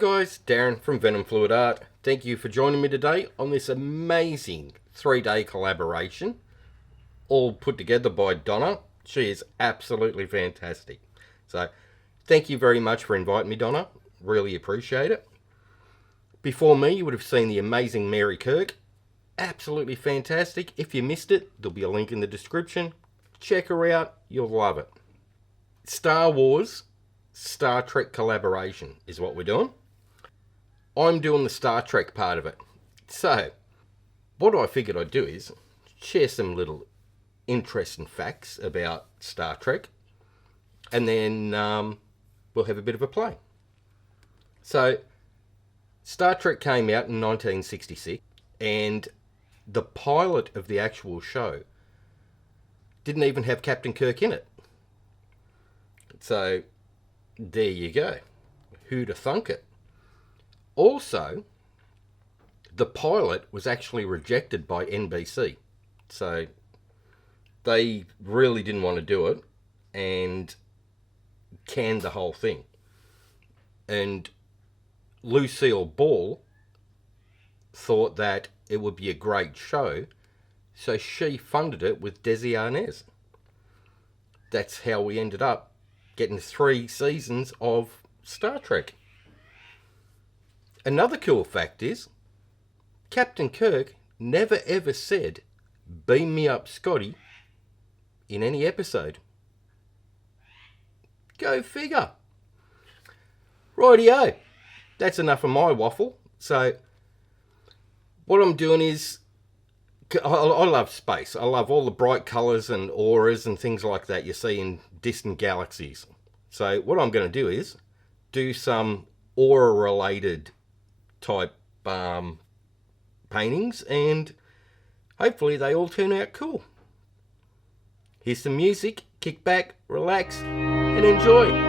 guys, Darren from venomfluidart. Thank you for joining me today on this amazing 3-day collaboration, all put together by Donna. She is absolutely fantastic. So thank you very much for inviting me, Donna. Really appreciate it. Before me, you would have seen the amazing Mary Kirk. Absolutely fantastic. If you missed it, there'll be a link in the description. Check her out. You'll love it. Star Wars, Star Trek collaboration is what we're doing. I'm doing the Star Trek part of it. So, what I figured I'd do is share some little interesting facts about Star Trek, and then we'll have a bit of a play. So, Star Trek came out in 1966, and the pilot of the actual show didn't even have Captain Kirk in it. So, there you go. Who'd have thunk it? Also, the pilot was actually rejected by NBC. So, they really didn't want to do it and canned the whole thing. And Lucille Ball thought that it would be a great show, so she funded it with Desi Arnaz. That's how we ended up getting 3 seasons of Star Trek. Another cool fact is, Captain Kirk never ever said, "Beam me up, Scotty," in any episode. Go figure. Rightio. That's enough of my waffle. So, what I'm doing is, I love space. I love all the bright colours and auras and things like that you see in distant galaxies. So, what I'm going to do is do some aura-related type paintings, and hopefully they all turn out cool. Here's some music, kick back, relax, and enjoy.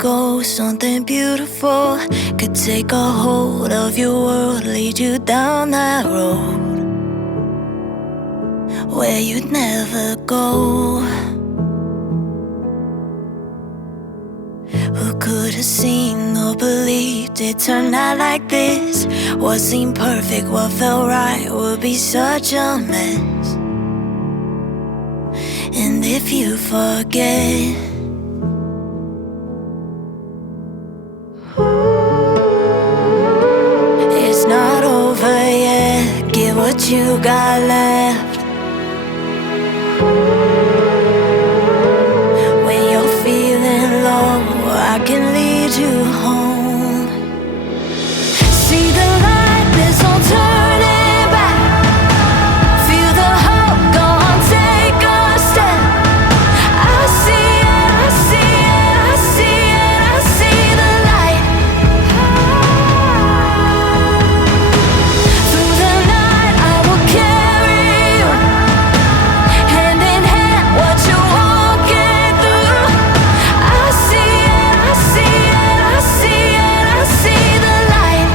go, something beautiful could take a hold of your world, lead you down that road where you'd never go. Who could have seen or believed it turned out like this? What seemed perfect, what felt right would be such a mess. And if you forget, it's not over yet. Give what you got left. When you're feeling low, I can lead you home. See the light, there's no turning back. Feel the hope, go on, take a step. I see it, I see it, I see it, I see the light. Through the night I will carry you, hand in hand, what you're walking through. I see it, I see it, I see it, I see the light.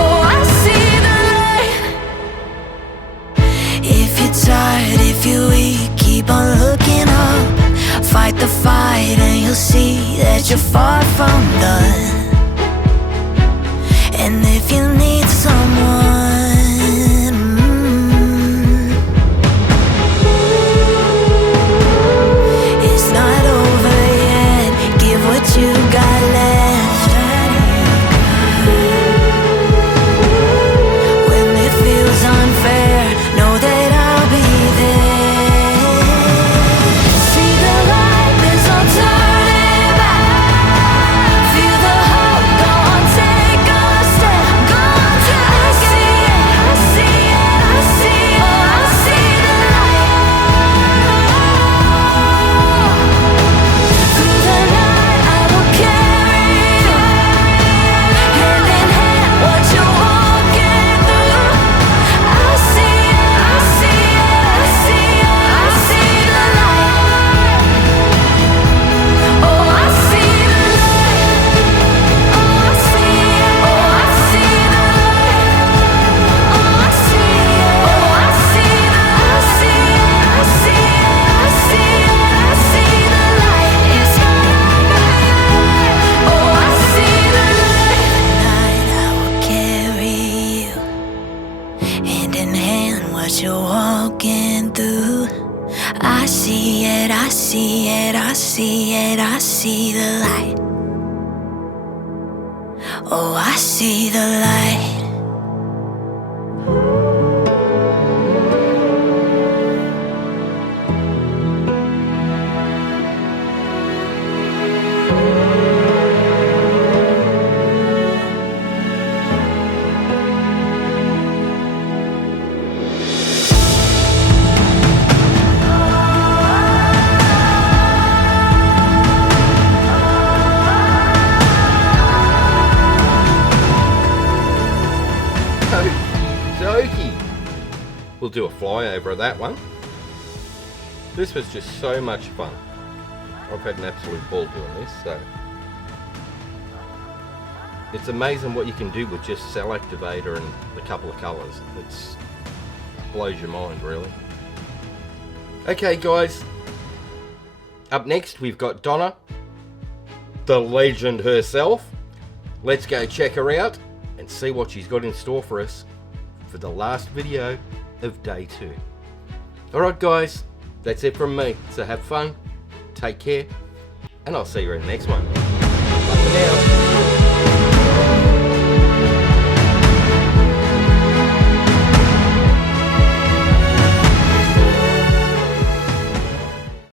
Oh, I see the light. If you're tired, if you're weak, keep on looking up. Fight the fight and you'll see that you're far from done. And if you need someone, it's not over yet. Give what you got left. When it feels unfair, know that I'll be there. See the light, there's no turning back. Feel the hope, go on, take a step. Go on, take a step. I see it, I see it, I see it. Oh, I see the light. Through the night I will carry you, hand in hand, what you're walking through. I see it, I see it, I see it, I see the light. Oh, I see the light. Oh, I see it. Oh, I see the light. Oh, I see it. Oh, I see the, I see it, I see it, I see it, I see the light. It's not over yet. Oh, I see the light. Night I will carry you, hand in hand, what you're walking through. I see it, I see it, I see it, I see the light. Oh, I see the light. Okey-dokey. We'll do a flyover of that one. This was just so much fun. I've had an absolute ball doing this, so it's amazing what you can do with just cell activator and a couple of colours. It blows your mind, really. Okay guys, up next we've got Donna, the legend herself. Let's go check her out and see what she's got in store for us for the last video of day 2. Alright guys, that's it from me. So have fun, take care, and I'll see you in the next one. Bye for now.